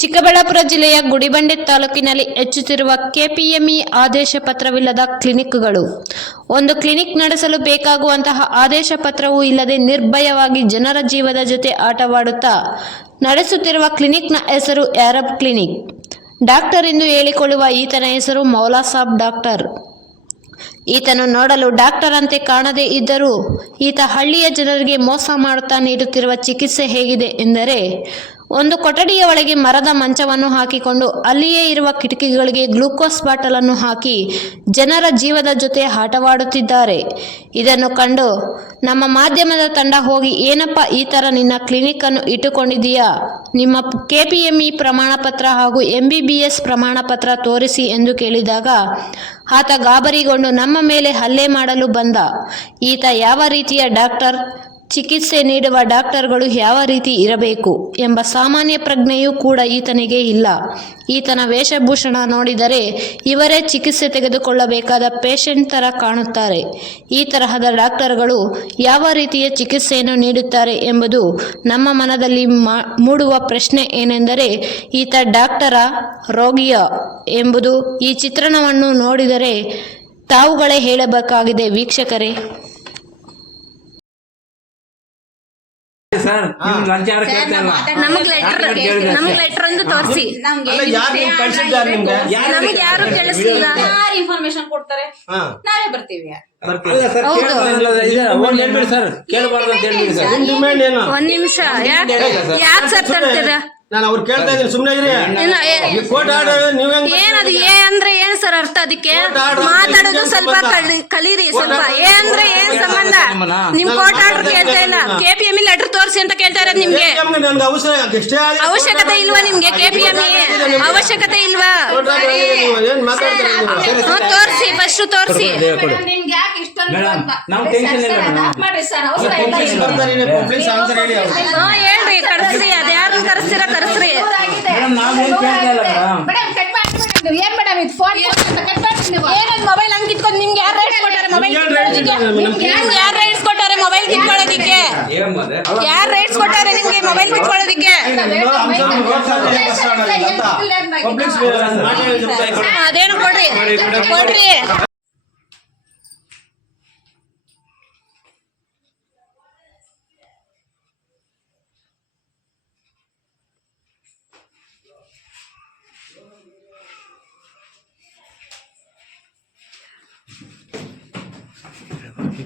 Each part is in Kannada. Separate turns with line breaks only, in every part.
ಚಿಕ್ಕಬಳ್ಳಾಪುರ ಜಿಲ್ಲೆಯ ಗುಡಿಬಂಡೆ ತಾಲೂಕಿನಲ್ಲಿ ಹೆಚ್ಚುತ್ತಿರುವ ಕೆಪಿಎಂಇ ಆದೇಶ ಪತ್ರವಿಲ್ಲದ ಕ್ಲಿನಿಕ್ಗಳು. ಒಂದು ಕ್ಲಿನಿಕ್ ನಡೆಸಲು ಬೇಕಾಗುವಂತಹ ಆದೇಶ ಪತ್ರವೂ ಇಲ್ಲದೆ ನಿರ್ಭಯವಾಗಿ ಜನರ ಜೀವದ ಜೊತೆ ಆಟವಾಡುತ್ತಾ ನಡೆಸುತ್ತಿರುವ ಕ್ಲಿನಿಕ್ನ ಹೆಸರು ಆರಬ್ ಕ್ಲಿನಿಕ್. ಡಾಕ್ಟರ್ ಎಂದು ಹೇಳಿಕೊಳ್ಳುವ ಈತನ ಹೆಸರು ಮೌಲಾಸಾಬ್ ಡಾಕ್ಟರ್. ಈತನು ನೋಡಲು ಡಾಕ್ಟರ್ ಅಂತೆ ಕಾಣದೇ ಇದ್ದರೂ ಈತ ಹಳ್ಳಿಯ ಜನರಿಗೆ ಮೋಸ ಮಾಡುತ್ತಾ ನೀಡುತ್ತಿರುವ ಚಿಕಿತ್ಸೆ ಹೇಗಿದೆ ಎಂದರೆ ಒಂದು ಕೊಠಡಿಯ ಒಳಗೆ ಮರದ ಮಂಚವನ್ನು ಹಾಕಿಕೊಂಡು ಅಲ್ಲಿಯೇ ಇರುವ ಕಿಟಕಿಗಳಿಗೆ ಗ್ಲೂಕೋಸ್ ಬಾಟಲನ್ನು ಹಾಕಿ ಜನರ ಜೀವದ ಜೊತೆ ಆಟವಾಡುತ್ತಿದ್ದಾರೆ. ಇದನ್ನು ಕಂಡು ನಮ್ಮ ಮಾಧ್ಯಮದ ತಂಡ ಹೋಗಿ, ಏನಪ್ಪ ಈ ಥರ ನಿನ್ನ ಕ್ಲಿನಿಕ್ಕನ್ನು ಇಟ್ಟುಕೊಂಡಿದೀಯಾ ನಿಮ್ಮ ಕೆ ಪಿ ಎಂ ಇ ಪ್ರಮಾಣ ಪತ್ರ ಹಾಗೂ ಎಂ ಬಿ ಬಿ ಎಸ್ ಪ್ರಮಾಣ ಪತ್ರ ತೋರಿಸಿ ಎಂದು ಕೇಳಿದಾಗ, ಆತ ಗಾಬರಿಗೊಂಡು ನಮ್ಮ ಮೇಲೆ ಹಲ್ಲೆ ಮಾಡಲು ಬಂದ. ಈತ ಯಾವ ರೀತಿಯ ಡಾಕ್ಟರ್? ಚಿಕಿತ್ಸೆ ನೀಡುವ ಡಾಕ್ಟರ್ಗಳು ಯಾವ ರೀತಿ ಇರಬೇಕು ಎಂಬ ಸಾಮಾನ್ಯ ಪ್ರಜ್ಞೆಯೂ ಕೂಡ ಈತನಿಗೆ ಇಲ್ಲ. ಈತನ ವೇಷಭೂಷಣ ನೋಡಿದರೆ ಇವರೇ ಚಿಕಿತ್ಸೆ ತೆಗೆದುಕೊಳ್ಳಬೇಕಾದ ಪೇಷಂಟ್ ಥರ ಕಾಣುತ್ತಾರೆ. ಈ ತರಹದ ಡಾಕ್ಟರ್ಗಳು ಯಾವ ರೀತಿಯ ಚಿಕಿತ್ಸೆಯನ್ನು ನೀಡುತ್ತಾರೆ ಎಂಬುದು ನಮ್ಮ ಮನದಲ್ಲಿ ಮೂಡುವ ಪ್ರಶ್ನೆ ಏನೆಂದರೆ ಈತ ಡಾಕ್ಟರ ರೋಗಿಯ ಎಂಬುದು ಈ ಚಿತ್ರಣವನ್ನು ನೋಡಿದರೆ ತಾವುಗಳೇ ಹೇಳಬೇಕಾಗಿದೆ ವೀಕ್ಷಕರೇ.
ಸರ್? ನಿಮ್ ಲಂಚ ಯಾರು ಕೇಳ್ತಾ ಇಲ್ಲ?
ನಮಗ್ ಲೆಟರ್
ಯಾರು
ನಮಗ್ ಲೆಟರ್ ಒಂದು ತೋರಿಸಿ.
ಅಲ್ಲ ಯಾರು ನಿಮ್ಗೆ ಕಳ್ಸಿದ್ದಾರೆ ನಿಮ್ಗೆ?
ನಮಗೆ ಯಾರು ಕೇಳಿಸ್ಲಿಲ್ಲ?
ಯಾರು ಇನ್ಫಾರ್ಮೇಶನ್ ಕೊಡ್ತಾರೆ?
ಹಾ.
ನಾವೇ ಬರ್ತೀವಿ.
ಅಲ್ಲ ಸರ್
ಹೌದು.
ಕೇಳ್ಬಾರ್ದು ಇದೆ ಒಂದ್ ಹೇಳ್ಬಿಡಿ ಸರ್. ಕೇಳಬಾರ್ದು ಅಂತ ಹೇಳ್ಬಿಡಿ ಸರ್.
ನಿಮ್ ಡಿಮ್ಯಾಂಡ್ ಏನು?
ಒಂದ್ ನಿಮಿಷ. ಯಾಕೆ? ಯಾಕೆ ಸರ್ ತರ್ತೀರ?
ನಾನು ಅವ್ರು ಕೇಳ್ತಾ ಇದ್ದೀನಿ ಸುಮ್ನೆ ಇರಿ.
ಇನ್ನ ಏ-
ಈ ಕೋರ್ಟ್ ಆರ್ಡರ್ ನೀವ್ ಹೆಂಗ್
ಏನದು ಏ ಅಂದ್ರೆ ಏನ್ ಸರ್ ಅರ್ಥ ಅದಕ್ಕೆ? ಮಾತಾಡೋದು ಸ್ವಲ್ಪ
ಬರ್ತಾ.
ಕಲಿ- ಕಲೀರಿ ಸ್ವಲ್ಪ. ಏ ಅಂದ್ರೆ ಏನ್ ಸಂಬಂಧ?
ನಿಮ್ಮನ್ನ?
ನಿಮ್ ಕೋರ್ಟ್ ಆರ್ಡರ್ ಕೇಳ್ತಾ ಇಲ್ಲ. ಕೆಪಿಎಂ ಲೆಟರ್ ತೋರಿಸಿ ಅಂತ ಕೇಳ್ತಾ ಇರೋದು ನಿಮ್ಗೆ.
ATM ಗೆ ನನ್ಗೆ ಅವಸರ ಎಷ್ಟೇ ಆಗಲಿ
ಅವಶ್ಯಕತೆ ಇಲ್ವಾ ನಿಮ್ಗೆ ಕೆಪಿಎಂ ಅವಶ್ಯಕತೆ ಇಲ್ವಾ?
ಕೋರ್ಟ್ ಆರ್ಡರ್ ಆಗಿದೆ ನೀವು ಏನ್ ಮಾತಾಡ್ತಾರೆ ನೀವು?
ತೋರಿಸಿ ಫಸ್ಟ್ ತೋರಿಸಿ.
ನಿಮ್ಗೆ ಯಾಕೆ?
ನಾವು
ಅದೇ
tension ಇಲ್ಲ
ಸರ್,
ಮೇಡಮ್.
ಅದಾಪ್ ಮಾಡ್ರಿ ಸರ್ ಅವಸರ ಇಲ್ಲ
tension
ಈಗ.
ಬರ್ತಾರೆ answer ಹೇಳಿ ಅವ್ರು.
ಹಾ ಹೇಳ್ರಿ ಕರ್ಸ್ರಿ ಅದ್ಯಾರು ಕರ್ಸ್ತೀರ ಕರ್ಸ್ರಿ
ಜೋರಾಗಿದೆ.
ಮೇಡಮ್, ನಾವೇನ್ ಕೇಳ್ತಾ ಇಲ್ಲ ಮೇಡಮ್.
ಮೇಡಮ್, ಕಟ್ ಮಾಡಿ ಮೇಡಮ್. ನೀವು ಏನ್ ಮೇಡಮ್ ಇದು ಫೋನ್ ಕಟ್ ಮಾಡಿ ನೀವು
ಏನೊಂದು ಮೊಬೈಲ್ ಹಂಗ್ ಇಟ್ಕೊಂಡು ನಿಮ್ಗೆ ಯಾರು ರೈಟ್ಸ್ ಕೊಟ್ಟಾರೆ ಮೊಬೈಲ್
ನಿಮ್ಗೆ ಯಾರು rights
ಕಿತ್ಕೊಳ್ಳೋದಿಕ್ಕೆ
ಕೊಟ್ಟಾರೆ? ನಿಮ್ಗೆ
ನಿಮ್ಗೆ ಯಾರು ರೈಟ್ಸ್ ಕೊಟ್ಟಾರೆ ಮೊಬೈಲ್ ಕಿತ್ಕೊಳ್ಳೋದಿಕ್ಕೆ? ಯಾರು ರೈಟ್ಸ್ ಕೊಟ್ಟಾರೆ ನಿಮ್ಗೆ ಮೊಬೈಲ್ ಕಿತ್ಕೊಳ್ಳೋದಿಕ್ಕೆ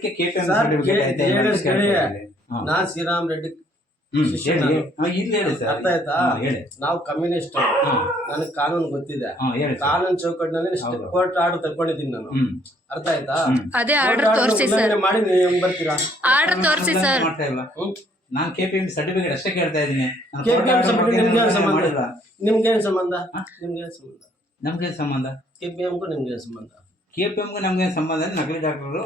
ಅದಕ್ಕೆ KPM
ಸರ್,
certificate ಐತೆ ಅಂತ
ಕೇಳಿ.
ಹಾ.
ನಾನ್ ಶ್ರೀರಾಮ್ ರೆಡ್ಡಿ
ಹ್ಮ್, ಹೇಳಿ. ಹಾ, ಇಲ್ಲಿ ಹೇಳಿ ಸರ್
ಅರ್ಥ ಆಯ್ತಾ?
ಹಾ, ಹೇಳಿ.
ನಾವು ಕಮ್ಯುನಿಸ್ಟ್.
ಹಾ,
ನನಗೆ ಕಾನೂನು ಗೊತ್ತಿದೆ.
ಹಾ, ಹೇಳಿ ಸರ್.
ಕಾನೂನು ಚೌಕಟ್ಟಿನಲ್ಲಿ
ಹೌದು.
ಕೋರ್ಟ್ ಆರ್ಡರ್ ತಗೊಂಡಿದ್ದೀನಿ ನಾನು.
ಹ್ಮ್.
ಅರ್ಥ ಆಯ್ತಾ?
ಹ್ಮ್.
ಅದೇ
Court
ಆರ್ಡರ್
order
ತೋರಿಸಿ ಸರ್.
ಉಲ್ಲಂಘನೆ ಮಾಡಿ ನೀವು ಹೆಂಗ್ ಬರ್ತೀರಾ?
ಆರ್ಡರ್ ತೋರಿಸಿ
ನಾನು
ಸರ್.
ಮಾಡ್ತಾ ಇಲ್ಲ.
ಹ್ಮ್?
ನಾನು ಕೆಪಿಎಂ ಸರ್ಟಿಫಿಕೇಟ್ ಅಷ್ಟೇ ಕೇಳ್ತಾ ಇದ್ದೀನಿ. ನಾನು
ಸರ್ಟಿಫಿಕೇಟ್
ಬಗ್ಗೆ
ನಿಮ್ಗೇನ್
ನಾನು
ಸಂಬಂಧ?
ಮಾಡಿಲ್ಲ.
ನಿಮ್ಗೇನ್ ಸಂಬಂಧ? ನಿಮ್ಗೇನ್ ಸಂಬಂಧ?
ನಮ್ಗೆ ಸಂಬಂಧ?
ಕೆಪಿಎಂಗೂ ನಿಮ್ಗೇನ್ ಸಂಬಂಧ?
ಕೆಪಿಎಂಗೂ ನಮ್ಗೆ ಸಂಬಂಧ? ಇಲ್ಲ. ನಕಲಿ ಡಾಕ್ಟರ್ಗಳು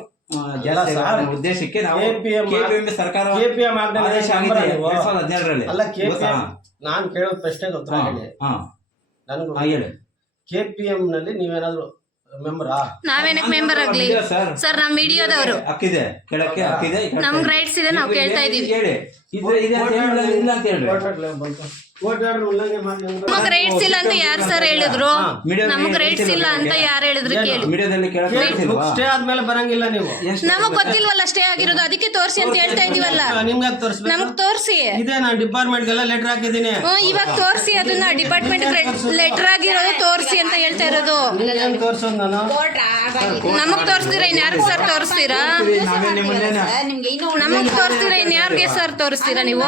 ಉದ್ದೇಶಕ್ಕೆ ನಾವು ಸರ್ಕಾರ ಹದಿನೇಳರಲ್ಲಿ
ಅಲ್ಲ
ನಾನು
ಕೆಪಿಎಂ ನಾನ್ ಕೇಳೋ ಪ್ರಶ್ನೆಗೆ ಉತ್ತರ
ಹಾ,
ಹೇಳಿ
ಹಾ,
ನನಗೂ ಕೆಪಿಎಂ ನಲ್ಲಿ ನೀವೇನಾದ್ರು ಮೆಂಬರಾ?
ನಾವೇನಕ್ ಮೆಂಬರ್ ಆಗ್ಲಿ?
ಸರ್?
ಸರ್ ನಮ್ ವಿಡಿಯೋದವರು.
ಹಕ್ಕಿದೆ ಕೆಳಕ್ಕೆ ಹಕ್ಕಿದೆ ಈ
ರೈಟ್ಸ್ ಇದೆ, ನಾವು ಕೇಳ್ತಾ ಇದೀವಿ.
ಹೇಳಿ. ಇದು ಇದೆ ಅಂತ ಇಲ್ಲ
ನಮಗ್ ರೈಟ್ಸ್ ಇಲ್ಲ ಅಂತ ಯಾರು ಸರ್ ಹೇಳಿದ್ರು? ನಮಗೆ ರೈಟ್ಸ್ ಇಲ್ಲ ಅಂತ ಯಾರು ಹೇಳಿದ್ರು ಕೇಳಿ.
ಮೀಡಿಯಾದಲ್ಲಿ?
ಸ್ಟೇ ಆದ್ಮೇಲೆ ಬರಂಗಿಲ್ಲ ನೀವು.
ನಮಗ್ ಗೊತ್ತಿಲ್ವಲ್ಲ ಸ್ಟೇ ಆಗಿರೋದು. ಅದಕ್ಕೆ ತೋರಿಸಿ ಅಂತ ಹೇಳ್ತಾ ಇದೀವಲ್ಲ.
ನಿಮ್ಗೆ ತೋರಿಸ್ಬೇಕು?
ನಮಗ್ ತೋರಿಸಿ.
ಇದೇ ನಾನು ಡಿಪಾರ್ಟ್ಮೆಂಟ್ ಗೆಲ್ಲ ಲೆಟರ್ ಹಾಕಿದ್ದೀನಿ.
ಹ್ಮ್ ಇವಾಗ ತೋರಿಸಿ ಅದನ್ನ ಡಿಪಾರ್ಟ್ಮೆಂಟ್ ಲೆಟರ್ ಆಗಿರೋದು ತೋರಿಸಿ ಅಂತ ಹೇಳ್ತಾ ಇರೋದು.
ತೋರ್ಸೋದು ನಾನು?
ನಮಗ್ ತೋರಿಸ್ತೀರಾ ಇನ್ ಯಾರಿಗೆ ಸರ್ ತೋರಿಸ್ತೀರಾ?
ನಿಮ್ಗೆ ಇನ್ನೂ
ನಮಗ್ ತೋರಿಸ್ತೀರಾ ಇನ್ ಯಾರಿಗೆ ಸರ್ ತೋರಿಸ್ತೀರಾ ನೀವು?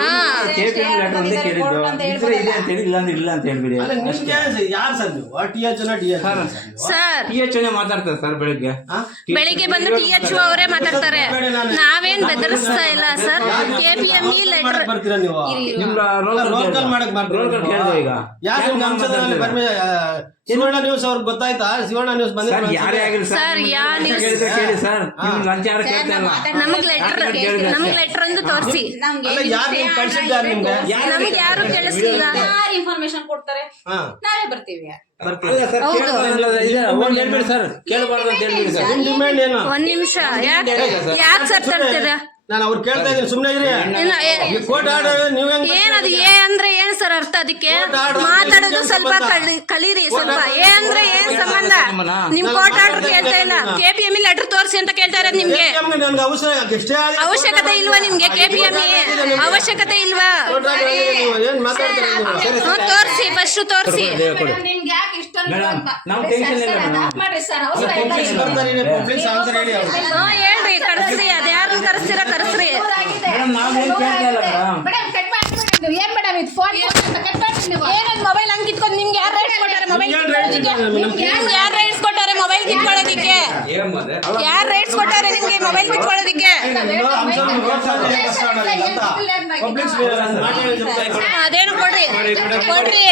ಹಾ.
KPM ಸೇಮ್ ಲೆಟರ್ ಒಂದೇ ಕೇಳಿದ್ದು. ಇದ್ರೆ ಇದೆ ಅಂತ ಹೇಳಿ ಇಲ್ಲ ಅಂದ್ರೆ ಇಲ್ಲ ಅಂತ ಹೇಳ್ಬಿಡಿ
ಅಲ್ಲ ನಿಮ್ಗೆ ಯಾರು ಸರ್ ನೀವು? T H T H
sir
T H ಮಾತಾಡ್ತಾರೆ ಸರ್ ಬೆಳಿಗ್ಗೆ.
ಬೆಳಿಗ್ಗೆ ಬಂದು ಟಿ ಎಚ್ ಅವರೇ ಮಾತಾಡ್ತಾರೆ. ನಾವೇನ್ ಬೆದರಿಸ್ತಾ ಇಲ್ಲ sir? K P M E letter
ಬರ್ತೀರಾ ನೀವು?
ನಿಮ್ ರೋಲ್
ರೋಲ್ ಕಾಲ್ ಮಾಡಕ್ ಬರ್ತೀರಾ
ರೋಲ್ ಕಾಲ್ ಕೇಳಿದ್ರು ಈಗ.
ಯಾರು ನಿಮ್ಗೆ ಅಂಶದಲ್ಲಿ ಬರ್ಮಿ ಶಿವಣ್ಣ ನ್ಯೂಸ್ ಅವ್ರಿಗೆ ಗೊತ್ತಾಯ್ತಾ? ಶಿವಣ್ಣ ನ್ಯೂಸ್
ಸರ್
ಬಂದಿಲ್ಲ
ಯಾರೇ ಆಗಿಲ್ಲ ಸರ್
ಯಾ
ನಿಮ್ಗೆ ಕೇಳಿ ಸರ್. ನಿಮ್ಗೆ ಲಂಚ ಯಾರು ಕೇಳ್ತಾ ಇಲ್ಲ?
ನಮಗ್ ಲೆಟರ್ ನಮಗ್ ಲೆಟರ್ ಒಂದು ತೋರಿಸಿ.
ಅಲ್ಲ ಯಾರು ನಿಮ್ಗೆ ಕಳ್ಸಿದ್ದಾರೆ ನಿಮ್ಗೆ?
ನಮ್ಗೆ ಯಾರು ಕೇಳಿಸ್ಲಿಲ್ಲ
ಯಾರು ಇನ್ಫಾರ್ಮೇಶನ್ ಕೊಡ್ತಾರೆ? ನಾವೇ ಬರ್ತೀವಿ.
ಒಂದ್ ಸರ್ ಕೇಳಬಾರ್ದು ಅಂತ ಹೇಳ್ಬಿಡಿ ಸರ್.
ನಿಮ್ ಡಿಮ್ಯಾಂಡ್ ಏನು?
ಒಂದ್ ನಿಮಿಷ ಯಾಕೆ ಯಾಕೆ ಸರ್ ತರ್ತೀರಾ?
ನಾನು ಅವ್ರು ಕೇಳ್ತಾ ಇದ್ದೀನಿ ಸುಮ್ಮನೆ ಇರಿ.
ಇನ್ನು ಏ-
ಈ ಕೋರ್ಟ್ ಆರ್ಡರ್ ನೀವ್ ಹೆಂಗ್
ಏನದು ಏ ಅಂದ್ರೆ ಏನ್ ಸರ್ ಅರ್ಥ ಅದಕ್ಕೆ? ಮಾತಾಡೋದು ಸ್ವಲ್ಪ
ಸಂಬಂಧ?
ಕಲಿ- ಕಲೀರಿ ಸ್ವಲ್ಪ. ಏ ಅಂದ್ರೆ ಏನ್ ಸಂಬಂಧ? ನಿಮ್ ಕೋರ್ಟ್ ಆರ್ಡರ್ ಕೇಳ್ತಾ ಇಲ್ಲ. ಕೆ ಪಿ ಎಂ ಲೆಟರ್ ತೋರಿಸಿ ಅಂತ ಕೇಳ್ತಾ ಇರೋದು ನಿಮ್ಗೆ?
ನನ್ಗೆ ಅವಸರ ಎಷ್ಟೇ ಆಗಿ
ಅವಶ್ಯಕತೆ ಇಲ್ವಾ ನಿಮ್ಗೆ? ಕೆ ಪಿ ಎಂ ಅವಶ್ಯಕತೆ ಇಲ್ವಾ?
ಕೋರ್ಟ್ ಆರ್ಡರ್ ಆಗಿದೆ ನೀವು? ಏನ್ ಮಾತಾಡ್ತೀರಾ ನೀವು?
ಹ್ಮ್, ತೋರ್ಸಿ ಫಸ್ಟ್ ತೋರಿಸಿ.
ನಿಮ್ಗೆ ಯಾಕೆ ಇಷ್ಟೊಂದು
ಮೇಡಮ್? ನಾವು tension ಇಲ್ಲ ಮೇಡಮ್.
ಆನ್ಸರ್ ಹೇಳಿ ಅವ್ರು
ಹ್ಮ್ ಹೇಳ್ರಿ ಕರ್ಸ್ರಿ ಅದ್ಯಾರನ್ನ ಕರ್ಸ್ತೀರಾ ಕರ್ಸ್ರಿ
ದೂರಾಗಿದೆ.
ಮೇಡಮ್, ನಾವೇನ್ ಕೇಳ್ತಾ ಇಲ್ಲ ಮೇಡಮ್.
ಮೇಡಮ್, ನೀವು. ಏನ್ ಮೇಡಮ್ ಇದು ಫೋನ್.
ಏನದ್ ಮೊಬೈಲ್ ಹಂಗ್ ಕಿತ್ಕೊಂಡು ನಿಮ್ಗೆ ಯಾರು ರೈಟ್ಸ್ ಕೊಟ್ಟಾರೆ ಮೊಬೈಲ್
ನಿಮ್ಗೆ ಯಾರ್ rights
ಕಿತ್ಕೊಳ್ಳೋದಿಕ್ಕೆ ನಿಮ್ಗೆ ಯಾರು ರೈಟ್ಸ್ ಕೊಟ್ಟಾರೆ ಮೊಬೈಲ್ ಕಿತ್ಕೊಳ್ಳೋದಿಕ್ಕೆ ಯಾರು ರೈಟ್ಸ್ ಕೊಟ್ಟಾರೆ ನಿಮ್ಗೆ ಮೊಬೈಲ್ ಕಿತ್ಕೊಳ್ಳೋದಿಕ್ಕೆ
ಪಬ್ಲಿಕ್ಸ್
ಅದೇನು ಕೊಡ್ರಿ ಕೊಡ್ರಿ